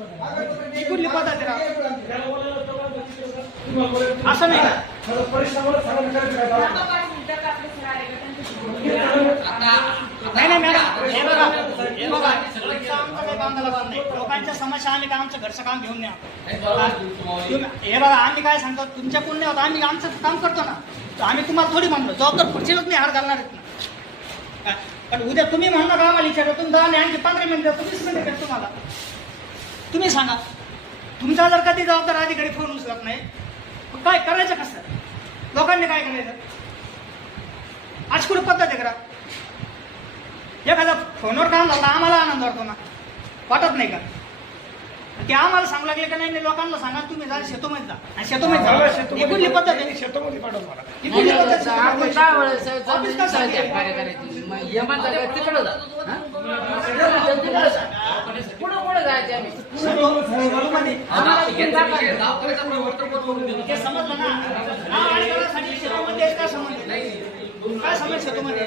कुठली पद्धत असं नाही का? नाही नाही मॅडम हे बघा हे बघा लोकांच्या समस्या आम्ही काय आमचं घरचं काम घेऊन या हे बघा आम्ही काय सांगतो तुमच्या पुण्य होता आम्ही आमचं काम करतो ना. तर आम्ही तुम्हाला थोडी म्हणलो जबाबदार खुर्चीलाच नाही हार घालणार आहेत ना. पण उद्या तुम्ही म्हणणार आम्हाला विचारतो तुम्ही दहा नाही आणखी पंधरा मिनिटं तुम्हीच मिनिटं तुम्हाला. तुम्ही सांगा. तुमचा जर कधी जबाबदार अधिकारी फोन उचलत नाही मग काय करायचं कसं? लोकांनी काय करायचं? आज कुठे पद्धत आहे करा? एखादा फोनवर काम झालं आम्हाला आनंद वाटतो ना. वाटत नाही का? ते आम्हाला सांगू लागले का नाही? नाही, लोकांना सांगा तुम्ही जा शेतोमध्ये जा. आणि शेतोमध्ये जा. ही कुठली पद्धत आहे? शेतामध्ये पाठव मला ही कुठली पद्धत आहे? आपण काय वेळेस ऑफिस का साठी आहे? कार्यकर्ते मग यमन जागा तिकडं जा? तिकडं जा. ते समजलं ना? नाव आणि करासाठी शेतामध्ये काय संबंध? काय समज शेतामध्ये?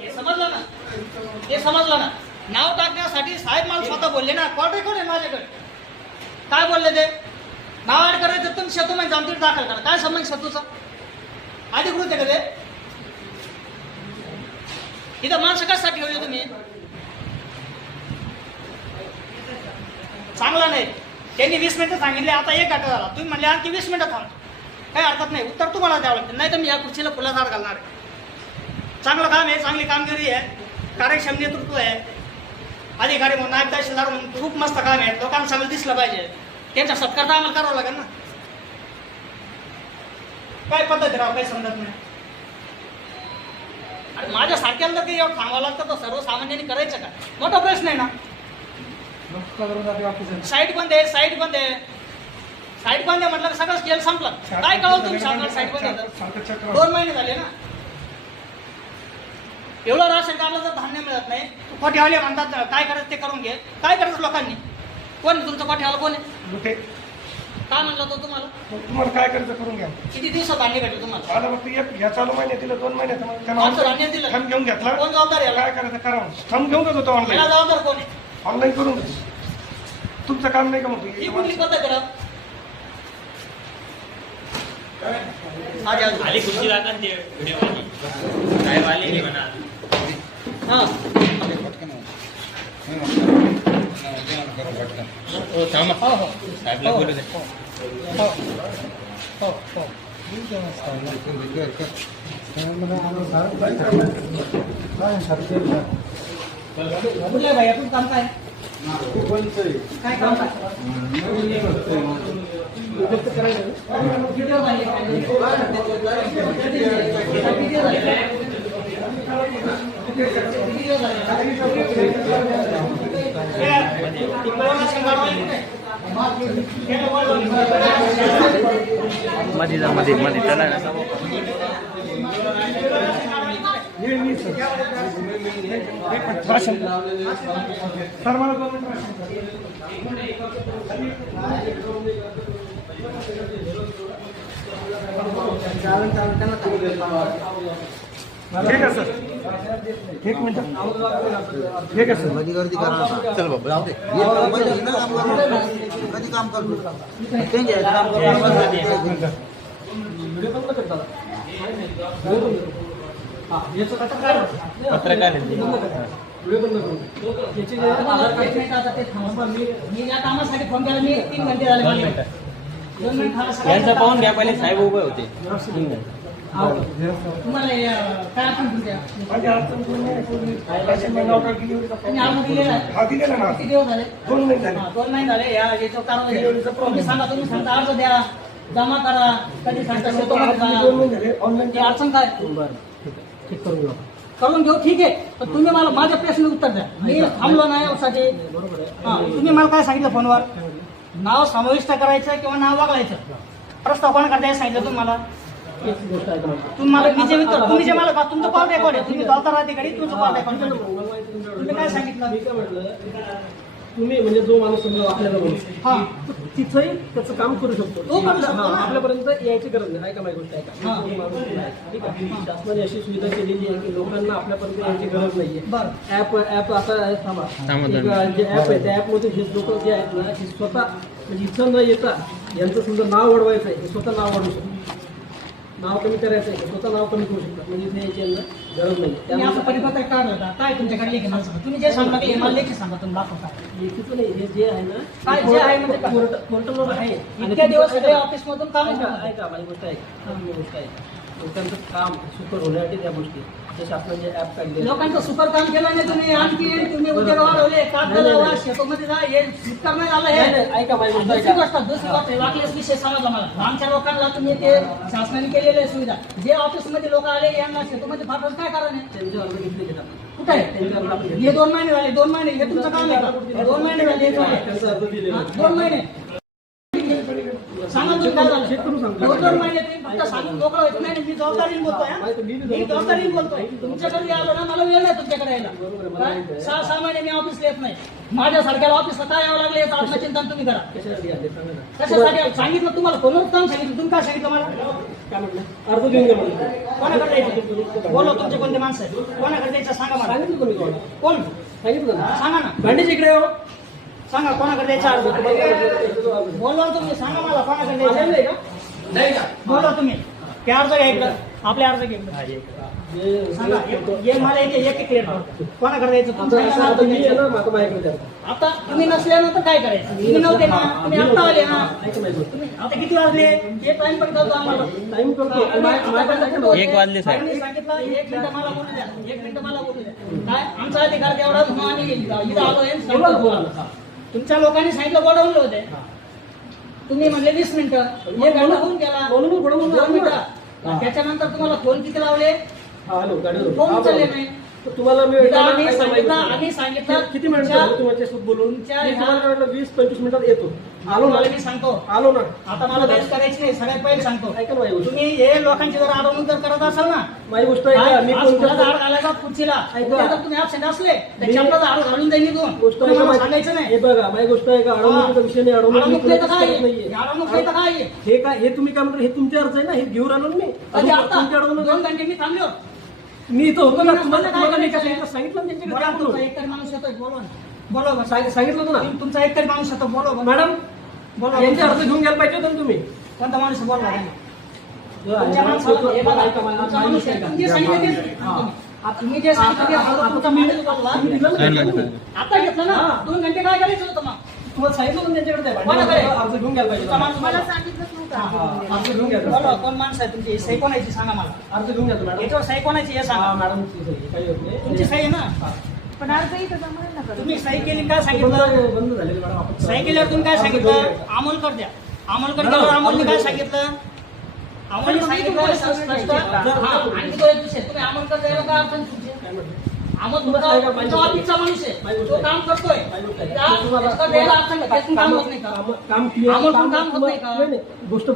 हे समजलं ना? हे समजलं ना? नाव टाकण्यासाठी साहेब मला स्वतः बोलले ना? कोर्ट रेकॉर्ड आहे माझ्याकडे? काय बोलले ते? नाव ऍड करायचं तुम्ही शेतूमध्ये जाऊन तिथे दाखल करा. काय संबंध शेतूचा? अधिकृत आहे का ते? इथं माणसं कशासाठी ठेवली तुम्ही? चांगला नाही. त्यांनी वीस मिनिटं सांगितले आता एक आठ झाला. तुम्ही म्हणले आणखी वीस मिनिटं थांबतो काही हरकत नाही. उत्तर तुम्हाला द्यावं लागतं नाही तर मी या खुर्चीला फुलाधार घालणार आहे. चांगलं काम आहे चांगली कामगिरी आहे. कार्यक्षम नेतृत्व आहे. अधिकारी म्हणून नायब तहसीलदार म्हणून खूप मस्त काम आहे. लोकांना चांगलं दिसलं पाहिजे. त्यांचा सत्कार तर आम्हाला करावा लागेल ना. काय पद्धत राव? काही समजत नाही. आणि माझ्या सारख्याला जर काही एवढं थांबावं लागतं तर सर्वसामान्यांनी करायचं का? मोठा प्रश्न आहे ना. साईट बंद आहे साईट बंद आहे. साईट बंद आहे म्हटलं सगळं खेळ संपला. काय कळव तुम्ही सांगणार साईट बंद दोन महिने झाले ना. एवढं राशन कार्डला जर धान्य मिळत नाही कोठ्यावाले म्हणतात काय करायचं ते करून घे. काय करायचं लोकांनी? कोण तुमचं कोठ्यावाला कोण आहे? काय म्हणलं तो तुम्हाला? तुम्हाला काय करायचं करून घ्या. किती दिवसात धान्य भेटेल तुम्हाला? मला फक्त एक ह्या चालू महिन्यात दिलं दोन महिन्यात. धान्य दिलं. थंब घेऊन घेतला. कोण जबाबदार काय करायचं? करा. थंब घेऊन घेतो ऑनलाईन जबाबदार कोण आहे? ऑनलाईन करून. तुमचं काम नाही का मग ही कुठली पद्धत आहे राव? हा, खुर्ची ते व्हिडिओ काय वाले नाही म्हणा हा. हो हो, हो. साहेबला बोलू दे हो. हो, हो. कुठल्या भाई आपण काम काय काय काम काय किती भाई झाले? काम काय? मध्ये जा मध्ये मध्ये चला. राशन सर मला राशन ठीक आहे सर एक मिनिट ठीक आहे सर कधी गर्दी करा चल बाबा जाऊ दे ना काम कधी काम करतो काम करतो पत्रकार यांचं पाहून घ्या पहिले साहेब उभे होते. हो. तुम्हाला हे, काय आपण अडचण हा किती दिवस झाले? दोन महिने झाले. हा, या याच्यावर सांगा तुम्ही सांगता अर्ज द्या. जमा करा. कधी सांगता आज दोन ही अडचण काय करून घेऊ ठीक आहे पण तुम्ही मला माझ्या प्रश्न उत्तर द्या मी थांबलो नाही यासाठी हा, तुम्ही मला काय सांगितलं फोनवर नाव समाविष्ट करायचं किंवा नाव वगळायचं प्रस्ताव कोणाकडे द्यायला सांगितलं तुम्हाला तुम्हाला मी जे विचार तुम्ही जे मला तुमचं कॉल रेकॉर्ड आहे तुम्ही जबाबदार अधिकारी तुमचं कॉल रेकॉर्ड तुम्ही काय सांगितलं तुम्ही म्हणजे जो माणूस समजा आपल्याला बोलतो हा. तिथंही त्याचं काम करू शकतो. तो करू शकतो हा, ना. आपल्यापर्यंत यायची गरज नाही. ऐका माझी गोष्ट? हा. ऐका माणूस आहे, ठीक आहे. शासनाने अशी सुविधा केलेली आहे की लोकांना आपल्यापर्यंत यायची गरज नाहीये. बरं. ऍप ऍप आता आहे, थांबा एक, जे ऍप आहे त्या ऍपमध्ये हे लोक जे आहेत ना हे स्वतः म्हणजे इथं न येता यांचं समजा नाव वाढवायचं आहे हे स्वतः नाव वाढवू शकतात. नाव कमी करायचं आहे स्वतः नाव कमी करू शकतात म्हणजे यांना गरज नाही. असं परिपत्रक काढलं होता काय तुमच्याकडे लेखी तुम्ही जे सांगा ते मला लेखी सांगा. तुम्ही दाखव काय लेखीचं नाही हे जे आहे ना काय जे आहे म्हणजे काय? पोर्टलवर आहे. आणि इतक्या दिवस तिथं- सगळे ऑफिस मधून काम ऐका माझी गोष्ट माझी गोष्ट ऐका लोकांचं काम सुकर होण्यासाठी त्या गोष्टी ऍप काढले लोकांचं सुपर काम केलं नाही तुम्ही. आणखी तुम्ही उद्योग वाढवले शेतामध्ये जा हे नाही झालं हे. ऐका दुसरी गोष्ट दुसरी गोष्ट विषय सांगा मला आमच्या लोकांना तुम्ही ते शासनाने केलेले सुविधा. जे ऑफिसमध्ये लोक आले यांना शेतामध्ये फाटून काय कारण आहे? त्यांचे अर्ज घेतले घेतात. कुठे हे दोन महिने झाले दोन महिने. हे तुमचं काम आहे का? दोन महिने झाले. दोन महिने सांगा तुम्ही काय झालं चेक करून सांगतो. दोन दोन महिने तुम्ही फक्त सांगून मोकळं व्हायचं. नाही मी जबाबदारीने बोलतोय हा. मी जबाबदारीने बोलतोय. तुमच्याकडे आलो ना मला वेळ नाही तुमच्याकडे यायला. काय? सहा सहा महिने मी ऑफिसला येत नाही. माझ्यासारख्याला ऑफिसला काय यावं लागलं याचं आत्मचिंतन तुम्ही करा. कशासाठी आले सांगा ना. कशासाठी सांगितलं तुम्हाला फोनवर काम सांगितलं? तुम्ही काय सांगितलं मला? काय म्हटलं? अर्ज घ्या म्हणलं. कोणाकडे द्यायचं? बोलो तुमचे कोणते माणसं आहे कोणाकडे द्यायचं सांगा मला. सांगितलं तुम्ही कोणाला कोण? सांगितलं ना. सांगा ना. भांडीच इकडे हो सांगा कोणाकडे द्यायचं अर्ज? बोलवा तुम्ही सांगा मला कोणाकडे द्यायचं आहे का? बोला तुम्ही. ते अर्ज घ्या इकडं. आपले अर्ज घ्या सांगा एक- हे मला एक एक एक क्लिअर कोणाकडे द्यायचं आता तुमचं आता आहे द्यायचं. ना तुम्ही काय करायचं? तुम्ही नव्हते ना? तुम्ही आता आले ना. तुम्ही आता किती वाजले? हे टाइम पण करतो आम्हाला. एक वाजले सांगितलं एक मिनिट मला बोलू द्या. एक मिनिट मला बोलू द्या. काय? आमचा अधिकार तेवढा आम्ही इथं बोला ना. तुमच्या लोकांनी सांगितलं गोडाऊनला होते. तुम्ही म्हणले वीस मिनिटं. घंटा होऊन गेला. दोन मिनिटं. त्याच्यानंतर तुम्हाला फोन किती लावले? फोन उचलले. नाही. तुम्हाला मी आम्ही सांगितलं. आम्ही सांगितलं किती मिनिटं तुमच्या- झाले तुमच्यासोबत बोलून? तुमच्या मी तुम्हाला वाटलं वीस पंचवीस मिनिटात येतो. आलो ना. मी सांगतो. आलो ना. आता मला बॅच करायची नाही सगळ्यात पहिले सांगतो. ऐका ना माझी गोष्ट तुम्ही हे लोकांची जर अडवणूक जर करत असाल ना माझी गोष्ट ऐका मी हाड घालायचा ऐका. जर तुम्ही absent असले तर घालून जाईल गोष्ट माझी- सांगायचं नाही. हे बघा माझी गोष्ट आहे अडवणुकीचा विषय नाही अडवणूक अडवणूक काय आहे? हे काय हे तुम्ही काय म्हणता हे तुमचे अर्ज आहे ना? हे घेऊन आलो मी. तुमच्या अडवणूक दोन घंटे मी थांबलो. मी इथं होतो ना तुम्ही तुम्हाला काय तुम्हाला मी काय करायचं? सांगितलं सांगितलं ना त्यांच्याकडे बोला तुमचा माणूस येतोय बोलवा ना बोलवा बस. सांग- सांगितलं होतं ना तुम- तुमचा एक तरी माणूस येतो बोलवा बस. मॅडम बोलवा यांचे अर्ज घेऊन घ्यायला पाहिजे होतं ना तुम्ही कोणता माणूस आहे? बोलवा त्यांना. तुमच्या माणसाला हे बघा, तुमचा माणूस आहे. तुम्ही जे सांगितलं तेच मी. आता तुम्ही जे सांगितलं ते? आता घेतलं ना दोन घंटे काय करायचं होतं मग तुम्हाला सांगितलं होतं त्यांच्याकडे. कोणाकडे? अर्ज घेऊन घ्यायला पाहिजे तुमचा होता. मला हा, अर्ज घेऊन घ्या बोलवा कोण माणसं आहे तुमची? सही कोणाची? सांगा मला. अर्ज घेऊन घ्या मॅडम याच्यावर सही कोणाची हे हा सांगा मॅडम काही होत नाही. तुमची सही आहे ना? पण अर्ज इथं जमा नाही ना करत. तुम्ही सही केली काय बंद सांगितलं बंद झालेलं मॅडम आपण सही केल्यावर तुम्ही काय सांगितलं? अमोल कर द्या. अमोल कर द्या. अमोलने काय सांगितलं? अमोलने सांगितलं स्पष्ट हा आणि तो एक विषय तुम्ही अमोल कर द्यायला नाही तुमचे? काय म्हणतो अमोल तुमचा तुमचा ऑफिसचा माणूस आहे तो काम करतोय. त्यातून काम होत काम काम. गोष्ट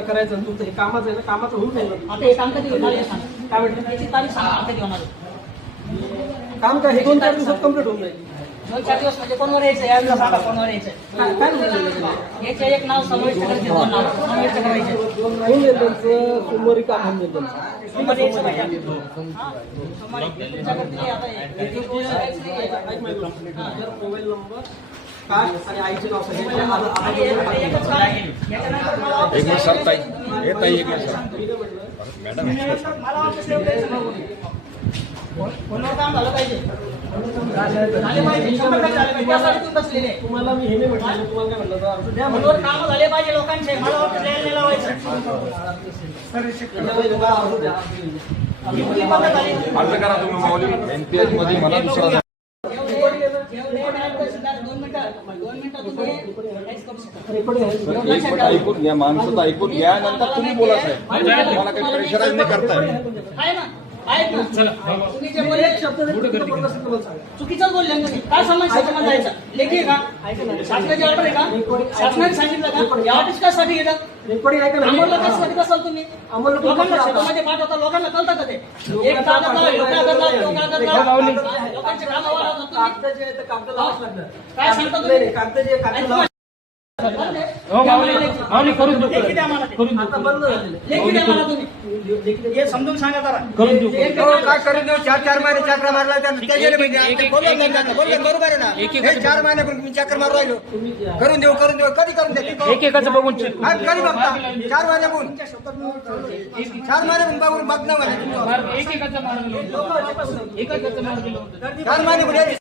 करायचं तुमचं हे कामाचं आहे ना कामाचं होऊन जाईल. काम कधी होणार काय आहे? काम काय हे दोन चार दिवसात कंप्लीट होऊन जाईल. दोन चार दिवस म्हणजे कोणवर यायचं यावेळेला सांगा कोणवर यायचं काय काय म्हणतो याचे एक नाव समाविष्ट करायचे दोन नाव समाविष्ट सोमवारी सोमवारी यायचं. हा? सोमवारी तुमच्याकडे आता हे- हे गोष्ट नाहीये. मोबाईल नंबर आणि आईचे नाव आणि काय? याच्यानंतर मला ऑफिस एक मिनिट सर, ताई. यायचं. हे ताई, एक मिनिट सर. मी काय म्हटलं याच्यानंतर मला ऑफिसला यायचं नाही. फोन- फोनवर काम झालं पाहिजे झाले पाहिजे शंभर टक्के झाले पाहिजे त्यासाठी तुम्ही बसलेले आहे. तुम्हाला मी हे नाही म्हटलं तुम्हाला काय म्हटलं तर अर्ज द्या फोनवर म्हटलं काम झाले पाहिजे लोकांचे मला ऑफिस यायला नाही लावायचं त्याच्यामध्ये तुम्हाला अर्ज द्या अर्ज द्या. ही कुठली पद्धत आली अर्ज करा तुम्ही माऊली एनपीएसमध्ये म्हणा दुसरा दोन मिनिटं दोन मिनिटं तुम्ही काहीच करू शकत रेकॉर्डिंग आहे. सर, एक मिनिट ऐकून घ्या माणसाचं ऐकून घ्या नंतर तुम्ही बोला साहेब मला काही प्रेशराईज नाही करताय आहे ना आहेत ना तुम्ही जे बोलले एक शब्द जरी चुकीचं बोललं असेल तर मला सांगा. चुकीचंच बोलले ना तुम्ही. काय समज जायचं लेखी आहे का? शासनाची ऑर्डर आहे का? शासनाने सांगितलं का? या ऑफिस कशासाठी घेतात रेकॉर्डिंग ऐका ना. आम्हाला कशासाठी बसाल तुम्ही? आम्हाला पण लोकांना कसं शेतामध्ये पाठवता लोकांना कळतं का ते? एक कागद लावा, कागद लावा, ह्यो कागद लावा. लोकांचे कामावर आहात तुम्ही. कागद जे आहे ते कागद लावावंच लागणार. काय सांगता तुम्ही? कागद जे कागद हो माऊली माऊली करून देऊ लेखी द्या मला ते. करून आता बंद झालेलं आहे. लेखी द्या मला तुम्ही हे समजून सांगा जरा करून देऊ काय करून देऊ चार चार महिने चक्र मारला त्यानं ते गेले म्हणजे आता बोलवलं नाही त्यांना. बोलवलं बरोबर आहे ना हे चार महिन्यापूर्वी मी चक्र मारू राहिलो. करून देऊ करून देऊ कधी करून देऊ एकेकाचं बघून check. आज कधी बघता चार महिन्यापून चार महिन्यापून बघून बघणं म्हणे तुमचं. एकेकाचं मार्ग लावून. एकेकाचं मार्ग लावून. चार महिन्यापून